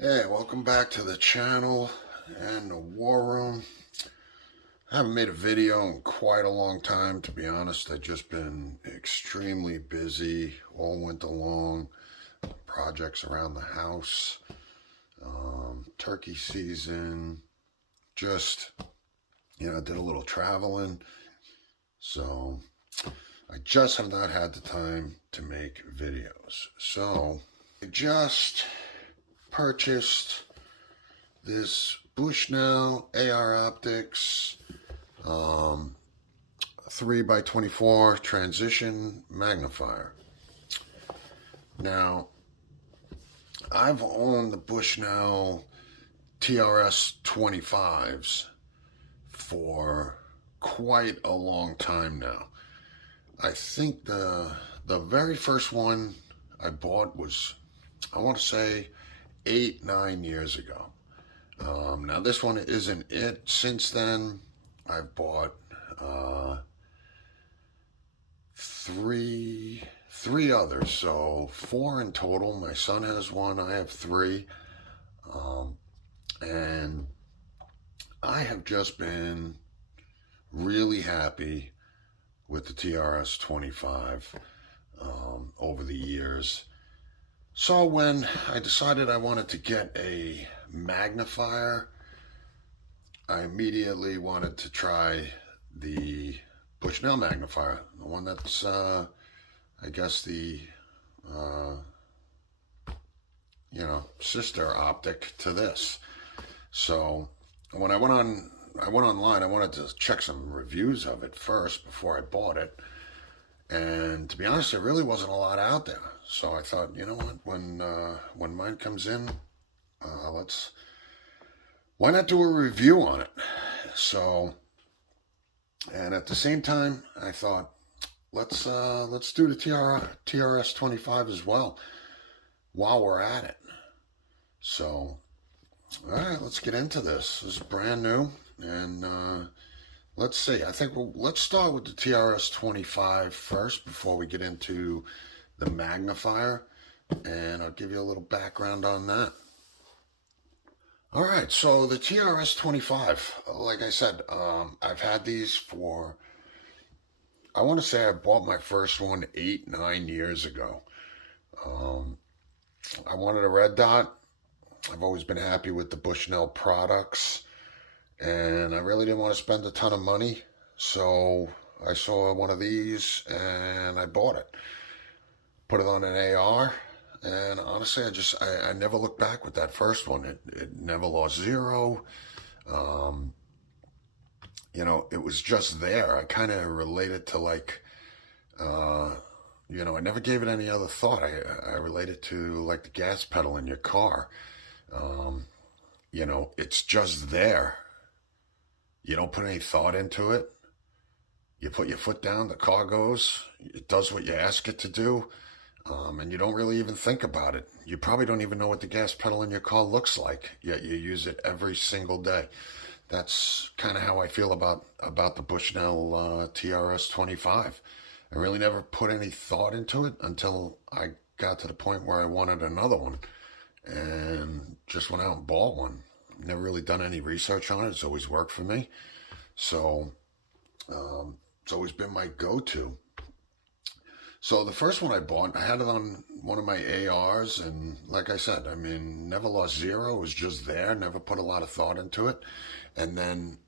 Hey, welcome back to the channel and the war room. I haven't made a video in quite a long time, to be honest. I've just been extremely busy all winter long. Projects around the house, turkey season, just, did a little traveling. So I just have not had the time to make videos. So I just purchased this Bushnell AR Optics 3x24 transition magnifier. Now, I've owned the Bushnell TRS-25s for quite a long time now. I think the very first one I bought was, I want to say, 8-9 years ago. Now this one isn't it. Since then, I've bought three others, so 4 in total. My son has one, I have 3, and I have just been really happy with the TRS-25 over the years. So when I decided I wanted to get a magnifier, I immediately wanted to try the Bushnell magnifier, the one that's, I guess, the, sister optic to this. So when I went online, I wanted to check some reviews of it first before I bought it. And to be honest, there really wasn't a lot out there. So I thought, you know what, when mine comes in, why not do a review on it? So, and at the same time, I thought, let's do the TRS-25 as well while we're at it. So, all right, let's get into this. This is brand new, and let's see. I think let's start with the TRS-25 first before we get into the magnifier, and I'll give you a little background on that. All right, so the TRS-25, like I said, I've had these for, I want to say I bought my first one 8-9 years ago. I wanted a red dot. I've always been happy with the Bushnell products, and I really didn't want to spend a ton of money, so I saw one of these and I bought it. Put it on an AR, and honestly, I never looked back with that first one. It never lost zero. It was just there. I kind of related to like, I never gave it any other thought. I related to like the gas pedal in your car. It's just there. You don't put any thought into it. You put your foot down, the car goes. It does what you ask it to do. And you don't really even think about it. You probably don't even know what the gas pedal in your car looks like, yet you use it every single day. That's kind of how I feel about the Bushnell TRS-25. I really never put any thought into it until I got to the point where I wanted another one, and just went out and bought one. Never really done any research on it. It's always worked for me. So it's always been my go-to. So the first one I bought, I had it on one of my ARs, and like I said, never lost zero. It was just there, never put a lot of thought into it. And then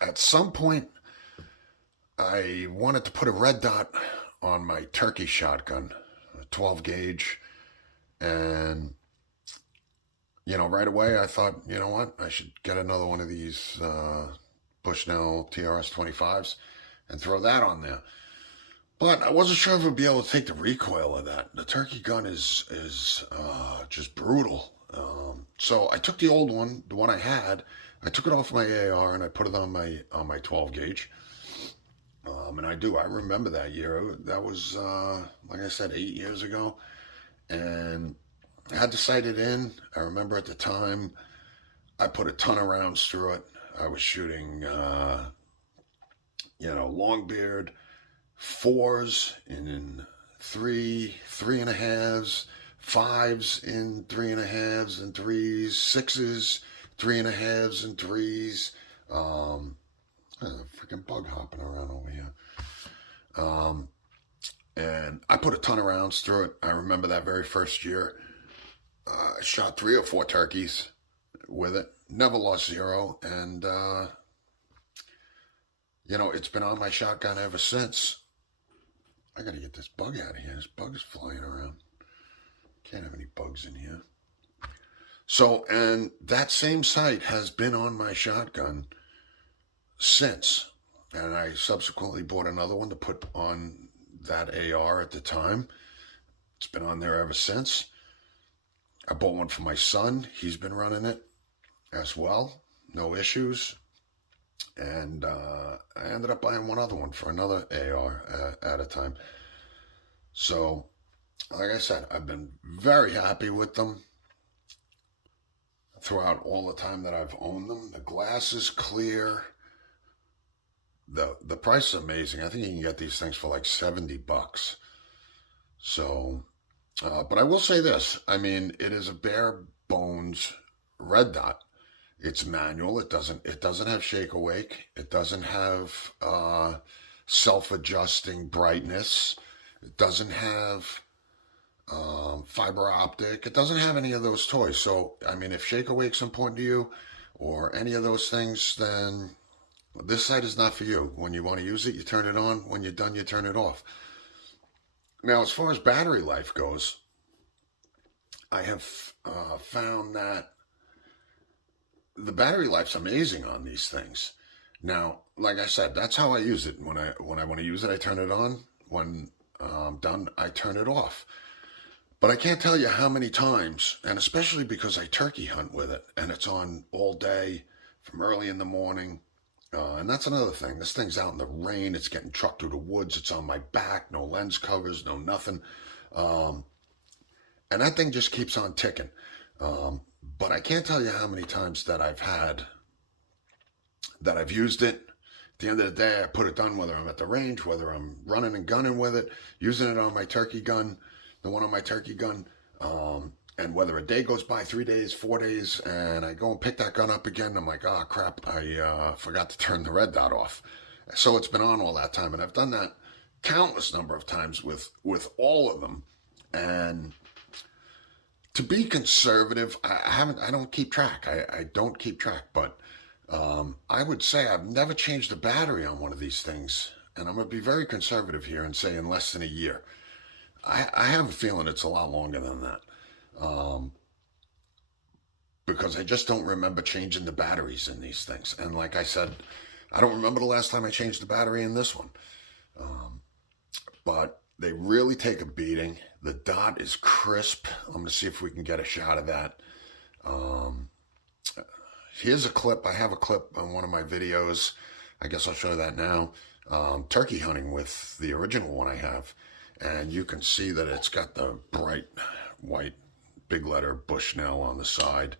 at some point, I wanted to put a red dot on my turkey shotgun, a 12 gauge, and right away I thought, you know what, I should get another one of these Bushnell TRS-25s and throw that on there. But I wasn't sure if I would be able to take the recoil of that. The turkey gun is just brutal. So I took the old one, the one I had, I took it off my AR and I put it on my 12 gauge. And I remember that year. That was, like I said, 8 years ago. And I had to sight it in. I remember at the time, I put a ton of rounds through it. I was shooting, Longbeard 4s and then 3.5s, 5s in 3.5s and 3s, 6s, 3.5s and 3s. There's a freaking bug hopping around over here. And I put a ton of rounds through it. I remember that very first year. I shot 3 or 4 turkeys with it. Never lost 0. And, you know, it's been on my shotgun ever since. I got to get this bug out of here. This bug is flying around. Can't have any bugs in here. So, and that same sight has been on my shotgun since. And I subsequently bought another one to put on that AR at the time. It's been on there ever since. I bought one for my son. He's been running it as well. No issues. And I ended up buying one other one for another AR at a time. So, like I said, I've been very happy with them throughout all the time that I've owned them. The glass is clear. The price is amazing. I think you can get these things for like $70. So, but I will say this. I mean, it is a bare bones red dot. It's manual. It doesn't have shake awake. It doesn't have self-adjusting brightness. It doesn't have fiber optic. It doesn't have any of those toys. So, I mean, if shake awake's important to you or any of those things, then this sight is not for you. When you want to use it, you turn it on. When you're done, you turn it off. Now, as far as battery life goes, I have found that the battery life's amazing on these things. Now, like I said, that's how I use it. When I want to use it, I turn it on. When I'm done, I turn it off. But I can't tell you how many times, and especially because I turkey hunt with it, and it's on all day from early in the morning. And that's another thing. This thing's out in the rain. It's getting trucked through the woods. It's on my back. No lens covers, no nothing. And that thing just keeps on ticking. But I can't tell you how many times that I've used it. At the end of the day, I put it down, whether I'm at the range, whether I'm running and gunning with it, using it on my turkey gun, the one on my turkey gun, and whether a day goes by, 3 days, 4 days, and I go and pick that gun up again, I'm like, oh crap, I forgot to turn the red dot off. So it's been on all that time, and I've done that countless number of times with all of them. And to be conservative, I don't keep track. I don't keep track, but I would say I've never changed a battery on one of these things, and I'm going to be very conservative here and say in less than a year. I have a feeling it's a lot longer than that, because I just don't remember changing the batteries in these things. And like I said, I don't remember the last time I changed the battery in this one, but they really take a beating. The dot is crisp. I'm going to see if we can get a shot of that. Here's a clip. I have a clip on one of my videos. I guess I'll show you that now. Turkey hunting with the original one I have. And you can see that it's got the bright white big letter Bushnell on the side.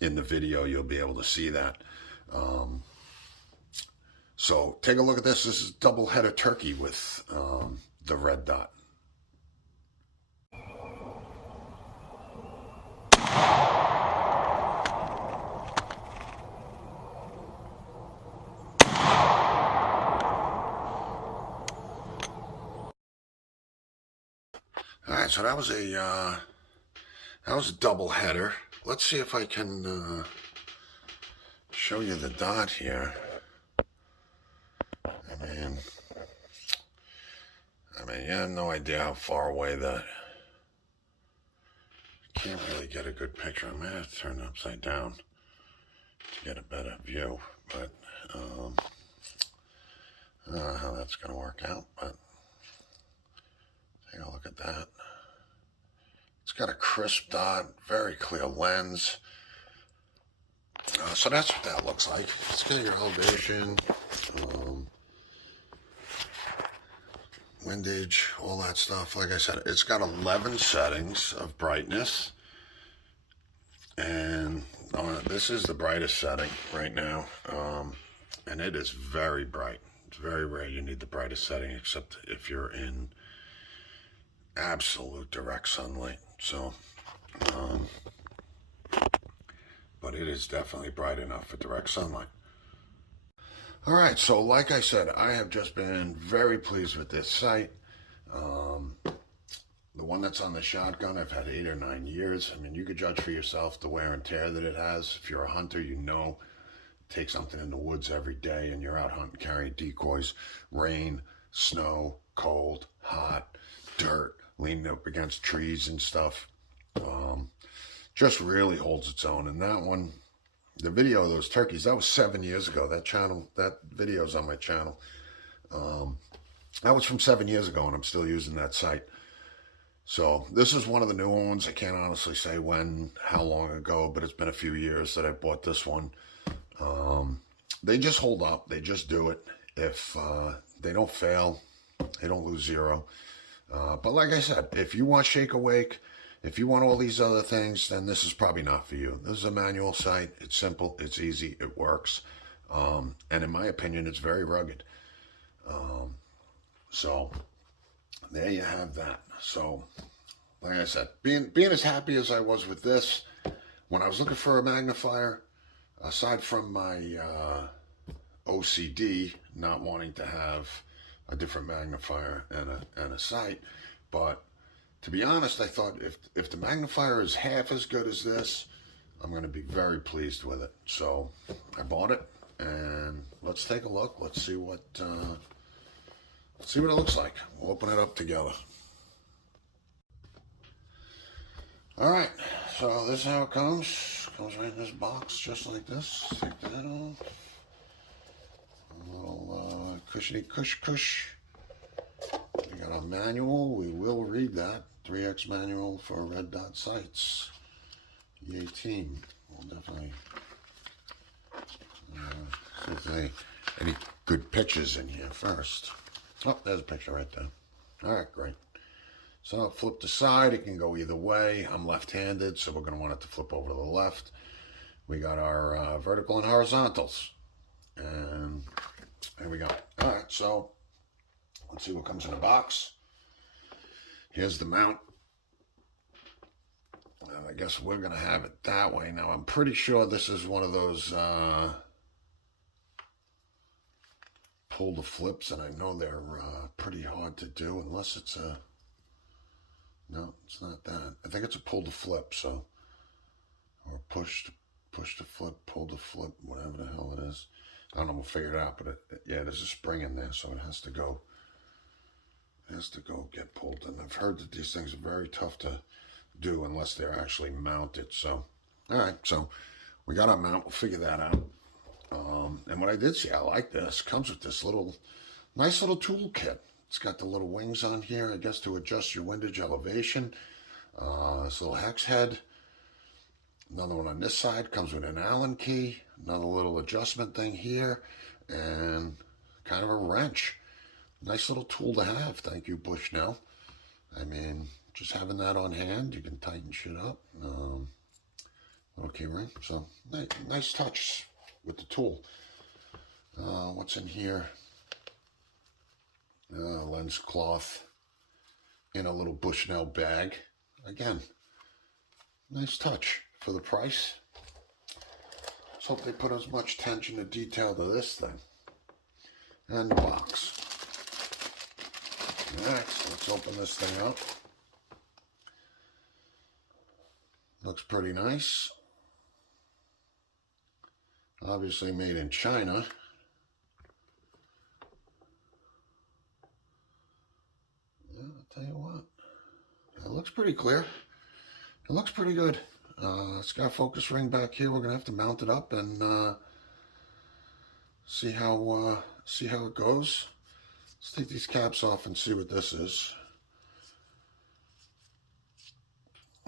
In the video, you'll be able to see that. So take a look at this. This is double header turkey with the red dot. All right, so that was a double header. Let's see if I can show you the dot here. I mean, you have no idea how far away that. Can't really get a good picture. I might have to turn it upside down to get a better view, but I don't know how that's going to work out, but take a look at that. It's got a crisp dot, very clear lens. So that's what that looks like. It's got your elevation, windage, all that stuff. Like I said, it's got 11 settings of brightness. And this is the brightest setting right now. And it is very bright. It's very rare you need the brightest setting, except if you're in absolute direct sunlight. So, um, but it is definitely bright enough for direct sunlight. All right, so like I said, I have just been very pleased with this sight. The one that's on the shotgun, I've had 8 or 9 years. I mean, you could judge for yourself the wear and tear that it has. If you're a hunter, you know, take something in the woods every day and you're out hunting, carrying decoys, rain, snow, cold, hot, dirt, leaning up against trees and stuff. Just really holds its own. And that one, the video of those turkeys, that was 7 years ago. That video's on my channel. That was from 7 years ago, and I'm still using that sight. So this is one of the newer ones. I can't honestly say how long ago, but it's been a few years that I bought this one. They just hold up. They just do it. If they don't fail, they don't lose zero. But like I said, if you want Shake Awake, if you want all these other things, then this is probably not for you. This is a manual sight. It's simple. It's easy. It works. And in my opinion, it's very rugged. So there you have that. So like I said, being as happy as I was with this, when I was looking for a magnifier, aside from my OCD, not wanting to have a different magnifier and a sight, but to be honest, I thought if the magnifier is half as good as this, I'm going to be very pleased with it. So I bought it, and let's take a look. Let's see what it looks like. We'll open it up together. All right, so this is how it comes. Comes right in this box, just like this. Take that off. A little cushiony cush. We got a manual. We will read that. 3X manual for red dot sights. E18. We'll definitely see if there's any good pictures in here first. Oh, there's a picture right there. All right, great. So flip the side. It can go either way. I'm left-handed, so we're going to want it to flip over to the left. We got our vertical and horizontals. And there we go. All right, so let's see what comes in the box. Here's the mount. And I guess we're going to have it that way. Now, I'm pretty sure this is one of those pull the flips, and I know they're pretty hard to do unless it's a... No, it's not that. I think it's a pull to flip, so... Or push to flip, pull to flip, whatever the hell it is. I don't know, we'll figure it out, but yeah, there's a spring in there, so it has to go... get pulled. And I've heard that these things are very tough to do unless they're actually mounted. So, all right, so we got our mount. We'll figure that out. And what I did see, I like this. Comes with this nice little tool kit. It's got the little wings on here, I guess, to adjust your windage elevation. This little hex head. Another one on this side. Comes with an Allen key. Another little adjustment thing here. And kind of a wrench. Nice little tool to have. Thank you, Bushnell. I mean, just having that on hand, you can tighten shit up. Little key ring. So, nice touch with the tool. What's in here? Lens cloth in a little Bushnell bag. Again, nice touch for the price. Let's hope they put as much attention to detail to this thing. And the box. Alright, so let's open this thing up. Looks pretty nice. Obviously made in China. Yeah, I'll tell you what. It looks pretty clear. It looks pretty good. It's got a focus ring back here. We're going to have to mount it up and see how it goes. Let's take these caps off and see what this is.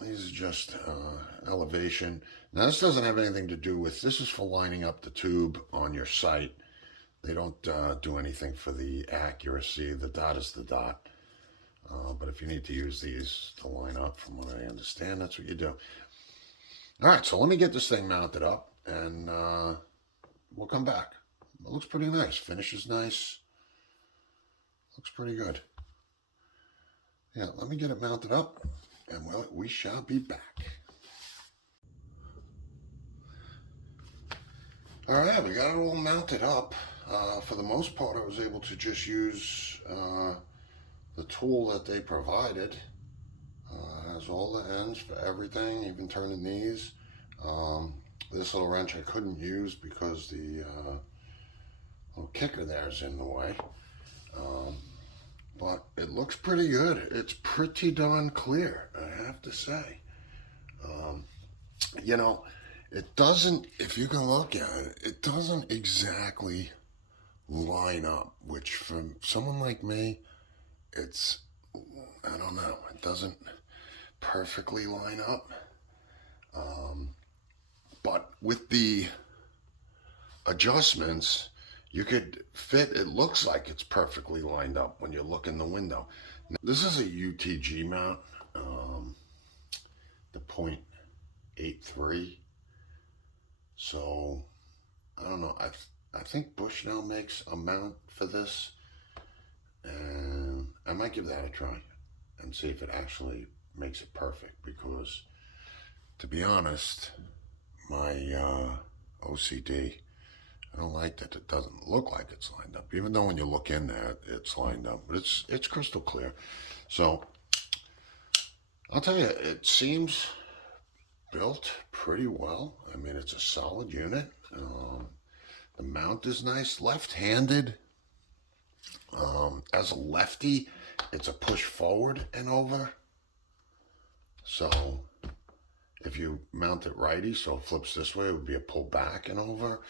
These are just elevation. Now this doesn't have anything to do with, this is for lining up the tube on your sight. They don't do anything for the accuracy. The dot is the dot. But if you need to use these to line up, from what I understand, that's what you do. All right, so let me get this thing mounted up and we'll come back. It looks pretty nice. Finish is nice. Looks pretty good. Yeah, let me get it mounted up, and we shall be back. All right, we got it all mounted up. For the most part, I was able to just use the tool that they provided. Has all the ends for everything, even turning these. This little wrench I couldn't use because the little kicker there is in the way. But it looks pretty good. It's pretty darn clear, I have to say. You know, it doesn't, if you can look at it, it doesn't exactly line up, which for someone like me, it's, I don't know, it doesn't perfectly line up. But with the adjustments, you could fit, it looks like it's perfectly lined up when you look in the window. Now, this is a UTG mount, the 0.83. So, I don't know, I think Bushnell makes a mount for this, and I might give that a try and see if it actually makes it perfect, because to be honest, my OCD, I don't like that it doesn't look like it's lined up, even though when you look in there it's lined up, but it's crystal clear. So I'll tell you, it seems built pretty well. I mean, it's a solid unit. The mount is nice, left-handed. As a lefty, it's a push forward and over. So if you mount it righty, so it flips this way, it would be a pull back and over.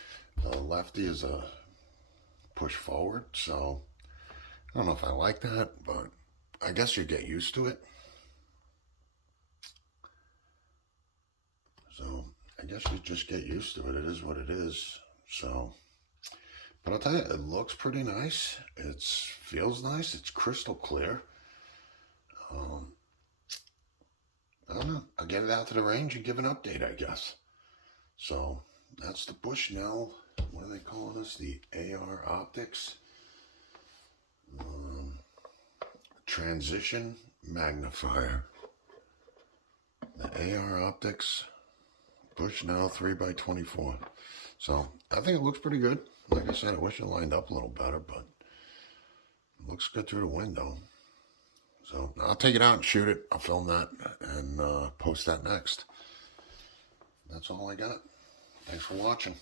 The lefty is a push forward. So I don't know if I like that, but I guess you get used to it. So I guess you just get used to it. It is what it is. So, but I'll tell you, it looks pretty nice. It feels nice. It's crystal clear. I don't know. I'll get it out to the range and give an update, I guess. So that's the Bushnell. What are they calling us? The AR Optics Transition Magnifier. The AR Optics Bushnell 3x24. So I think it looks pretty good. Like I said, I wish it lined up a little better, but it looks good through the window. So I'll take it out and shoot it. I'll film that and post that next. That's all I got. Thanks for watching.